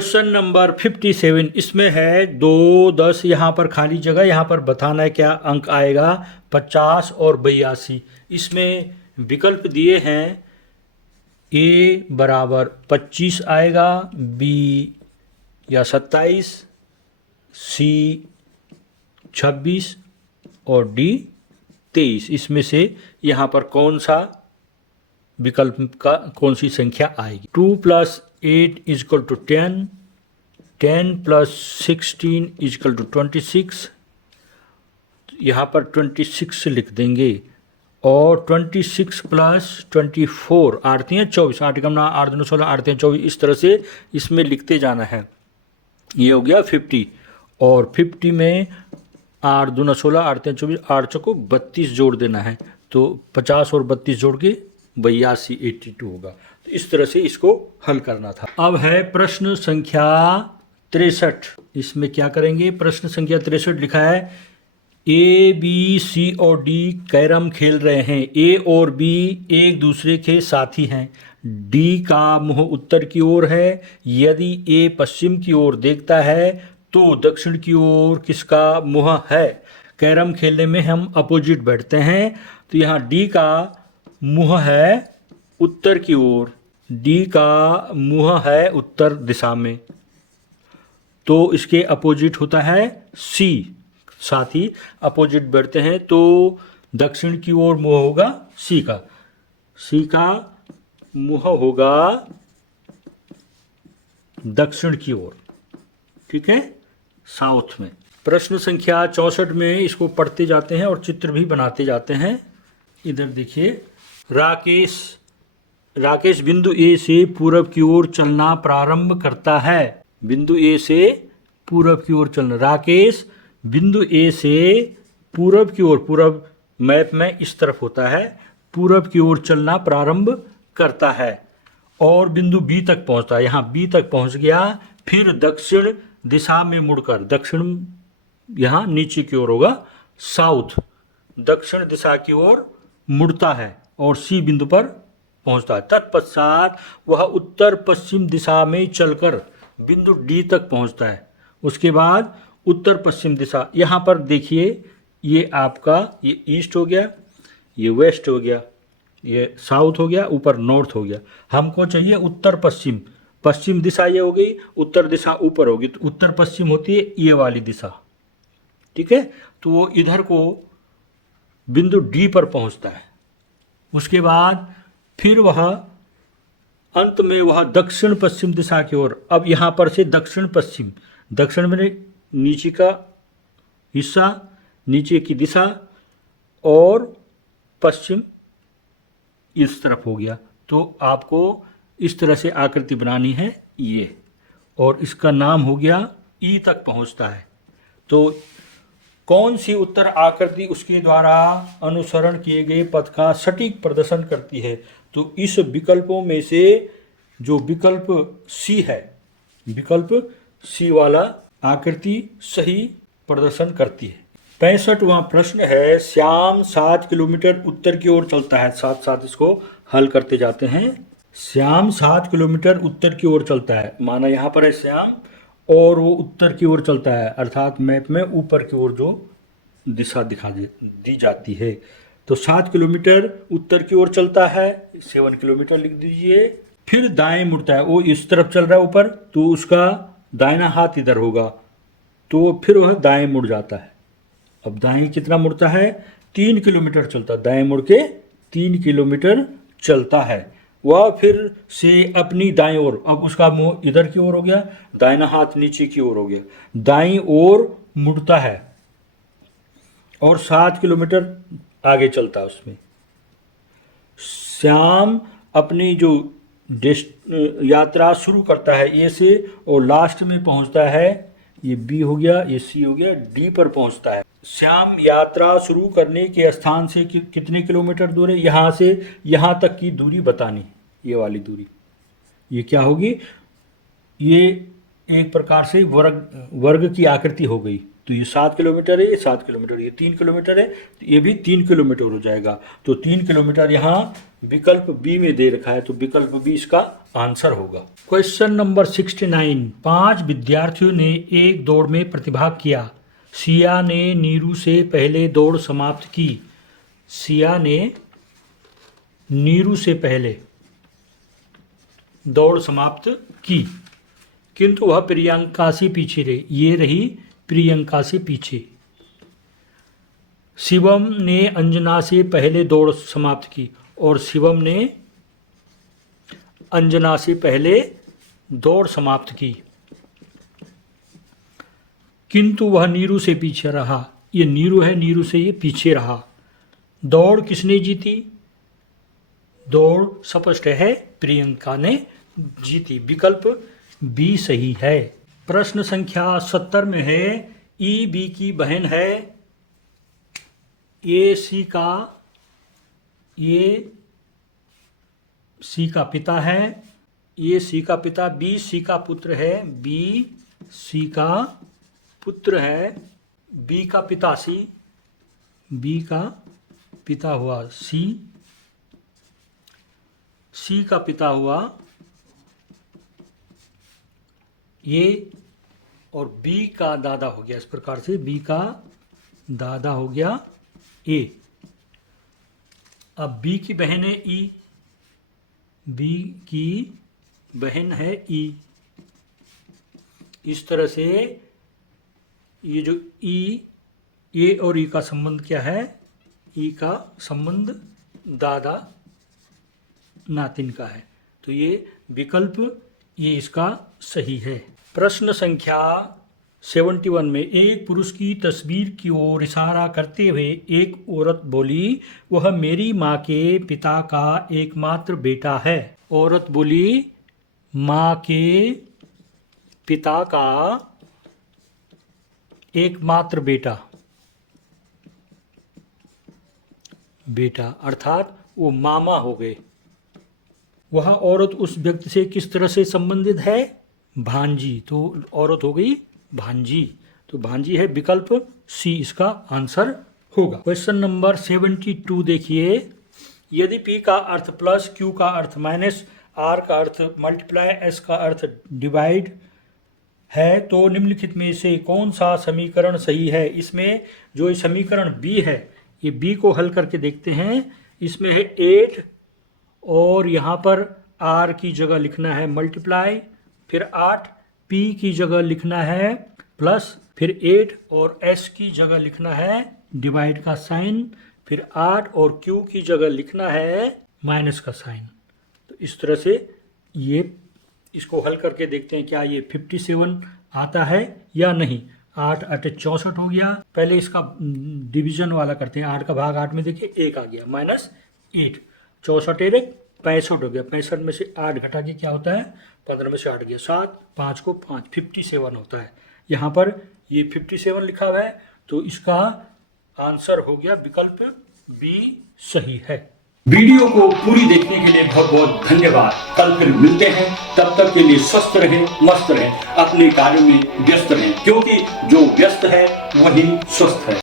Question number 57, इसमें है 2, 10, यहाँ पर खाली जगह, यहाँ पर बताना है क्या अंक आएगा, 50 और 82। इसमें विकल्प दिए हैं, ए बराबर 25 आएगा, बी या 27, सी 26 और डी 23। इसमें से यहाँ पर कौन सा विकल्प का कौन सी संख्या आएगी। 2 + 8 = 10, 10 + 16 = 26, यहाँ पर 26 लिख देंगे, और 26 + 24 आठ 24, 8 कम 8 2 16, 8 24, इस तरह से इसमें लिखते जाना है। ये हो गया 50, और 50 में 8 2 16, 8 3 24, 8 चौको 32 जोड़ देना है, तो 50 और 32 जोड़ के 82 82 होगा। तो इस तरह से इसको हल करना था। अब है प्रश्न संख्या 63। इसमें क्या करेंगे, प्रश्न संख्या 63 लिखा है, ए बी सी और डी कैरम खेल रहे हैं। ए और बी एक दूसरे के साथी हैं। डी का मुंह उत्तर की ओर है। यदि ए पश्चिम की ओर देखता है तो दक्षिण की ओर किसका मुंह है। कैरम खेलने में हम अपोजिट बैठते हैं, तो यहाँ डी का मुंह है उत्तर की ओर, डी का मुंह है उत्तर दिशा में, तो इसके अपोजिट होता है सी। साथ ही अपोजिट बैठते हैं तो दक्षिण की ओर मुंह होगा सी का, सी का मुंह होगा दक्षिण की ओर, ठीक है, साउथ में। प्रश्न संख्या 64 में इसको पढ़ते जाते हैं और चित्र भी बनाते जाते हैं। इधर देखिए, राकेश बिंदु ए से पूरब की ओर चलना प्रारंभ करता है। बिंदु ए से पूरब की ओर चलना, राकेश बिंदु ए से पूरब की ओर, पूरब मैप में इस तरफ होता है, पूरब की ओर चलना प्रारंभ करता है और बिंदु बी तक पहुंचता है। यहाँ बी तक पहुंच गया, फिर दक्षिण दिशा में मुड़कर, दक्षिण यहाँ नीचे की ओर होगा साउथ, दक्षिण दिशा की ओर मुड़ता है और सी बिंदु पर पहुंचता है। तत्पश्चात वह उत्तर पश्चिम दिशा में चलकर बिंदु डी तक पहुंचता है। उसके बाद उत्तर पश्चिम दिशा, यहाँ पर देखिए, ये आपका ये ईस्ट हो गया, ये वेस्ट हो गया, ये साउथ हो गया, ऊपर नॉर्थ हो गया। हमको चाहिए उत्तर पश्चिम, पश्चिम दिशा ये हो गई, उत्तर दिशा ऊपर होगी, तो उत्तर पश्चिम होती है ये वाली दिशा, ठीक है। तो वो इधर को बिंदु डी पर पहुंचता है। उसके बाद फिर वह अंत में वह दक्षिण पश्चिम दिशा की ओर, अब यहाँ पर से दक्षिण पश्चिम, दक्षिण में नीचे का हिस्सा, नीचे की दिशा, और पश्चिम इस तरफ हो गया। तो आपको इस तरह से आकृति बनानी है ये, और इसका नाम हो गया ई तक पहुंचता है। तो कौन सी उत्तर आकृति उसके द्वारा अनुसरण किए गए पथ का सटीक प्रदर्शन करती है। तो इस विकल्पों में से जो विकल्प सी है, विकल्प सी वाला आकृति सही प्रदर्शन करती है। 65वां प्रश्न है, श्याम 7 किलोमीटर उत्तर की ओर चलता है। साथ साथ इसको हल करते जाते हैं। श्याम 7 किलोमीटर उत्तर की ओर चलता है, माना यहाँ पर है श्याम और वो उत्तर की ओर चलता है, अर्थात मैप में ऊपर की ओर जो दिशा दी जाती है। तो 7 किलोमीटर उत्तर की ओर चलता है, 7 किलोमीटर लिख दीजिए। फिर दाएं मुड़ता है, वो इस तरफ चल रहा है ऊपर, तो उसका दाहिना हाथ इधर होगा, तो फिर वह दाएं मुड़ जाता है। अब दाएं कितना मुड़ता है, 3 किलोमीटर चलता है, दाएं मुड़ के 3 किलोमीटर चलता है। वह फिर से अपनी दाईं ओर, अब उसका मुंह इधर की ओर हो गया, दाहिना हाथ नीचे की ओर हो गया, दाईं ओर मुड़ता है और 7 किलोमीटर आगे चलता है। उसमें श्याम अपनी जो यात्रा शुरू करता है ए से और लास्ट में पहुंचता है, ये बी हो गया, ये सी हो गया, डी पर पहुंचता है। श्याम यात्रा शुरू करने के स्थान से कितने किलोमीटर दूर है, यहाँ से यहाँ तक की दूरी बतानी, ये वाली दूरी, ये क्या होगी, ये एक प्रकार से वर्ग की आकृति हो गई। तो ये 7 किलोमीटर है, ये 7 किलोमीटर, ये 3 किलोमीटर है, तो ये भी 3 किलोमीटर हो जाएगा। तो 3 किलोमीटर यहाँ विकल्प बी में दे रखा है, तो विकल्प बी इसका आंसर होगा। Question number 69। 5 विद्यार्थियों ने एक दौड़ में प्रतिभाग किया। सिया ने नीरू से पहले दौड़ समाप्त की। सिया ने नीरू से पहले दौड़ समाप्त की, किंतु वह प्रियंका से पीछे रही। ये रही प्रियंका से पीछे। शिवम ने अंजना से पहले दौड़ समाप्त की, और शिवम ने अंजना से पहले दौड़ समाप्त की, किंतु वह नीरू से पीछे रहा। ये नीरू है, नीरू से ये पीछे रहा। दौड़ किसने जीती? दौड़ स्पष्ट है, प्रियंका ने जीती। विकल्प बी सही है। प्रश्न संख्या 70 में है, ई बी की बहन है, ए सी का पिता है, ए सी का पिता, बी सी का पुत्र है, बी सी का पुत्र है, बी का पिता सी, बी का पिता हुआ सी, सी का पिता हुआ ए, और बी का दादा हो गया। इस प्रकार से बी का दादा हो गया ए। अब बी की बहन है ई, बी की बहन है ई। इस तरह से ये जो ई, ए और ई का संबंध क्या है? ई का संबंध दादा नातिन का है, तो ये विकल्प ये इसका सही है। प्रश्न संख्या 71 में, एक पुरुष की तस्वीर की ओर इशारा करते हुए एक औरत बोली, वह मेरी माँ के पिता का एकमात्र बेटा है। औरत बोली, माँ के पिता का एकमात्र बेटा, अर्थात वो मामा हो गए। वह औरत उस व्यक्ति से किस तरह से संबंधित है? भांजी, तो औरत हो गई भांजी, तो भांजी है। विकल्प सी इसका आंसर होगा। क्वेश्चन नंबर 72 देखिए, यदि P का अर्थ प्लस, Q का अर्थ माइनस, R का अर्थ मल्टीप्लाई, S का अर्थ डिवाइड है, तो निम्नलिखित में से कौन सा समीकरण सही है? इसमें जो ये समीकरण B है, ये B को हल करके देखते हैं। इसमें है 8, और यहाँ पर R की जगह लिखना है मल्टीप्लाई, फिर 8, P की जगह लिखना है प्लस, फिर 8 और S की जगह लिखना है डिवाइड का साइन, फिर 8 और Q की जगह लिखना है माइनस का साइन। तो इस तरह से ये इसको हल करके देखते हैं क्या ये 57 आता है या नहीं। 8 8 64 हो गया। पहले इसका डिवीजन वाला करते हैं। 8 का भाग 8 में देखिए 1 आ गया, माइनस 8, 64 1 65 हो गया। 65 में से 8 घटा के क्या होता है? 15 में से 8 गया 7, 5 को 5, 57 होता है। यहाँ पर ये 57 लिखा हुआ है, तो इसका आंसर हो गया विकल्प बी सही है। वीडियो को पूरी देखने के लिए बहुत बहुत धन्यवाद। कल फिर मिलते हैं, तब तक के लिए स्वस्थ रहें, मस्त रहें, अपने कार्यों में व्यस्त रहें, क्योंकि जो व्यस्त है वही स्वस्थ है।